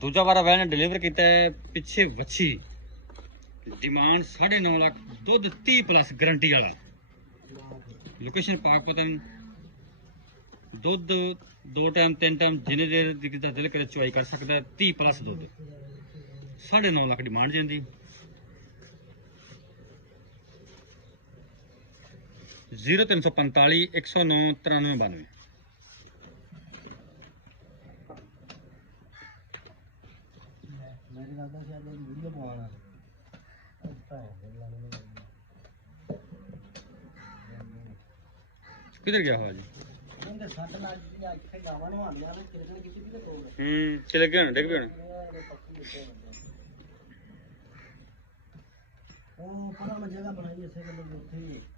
दूजा बारा वैन ने डिलीवर किया है पिछे वच्छी डिमांड 9.5 लाख दुध 30+ गारंटी वाला लोकेशन पाकपतन दुध 2 टाइम 3 टाइम जिन्हें देर दिल करे चुवाई कर सकता है 30+ दुध 9.5 लाख डिमांड जाती 0345 109 9392 किधर गया हुआ जी चले गए डिग गए जगह बनाई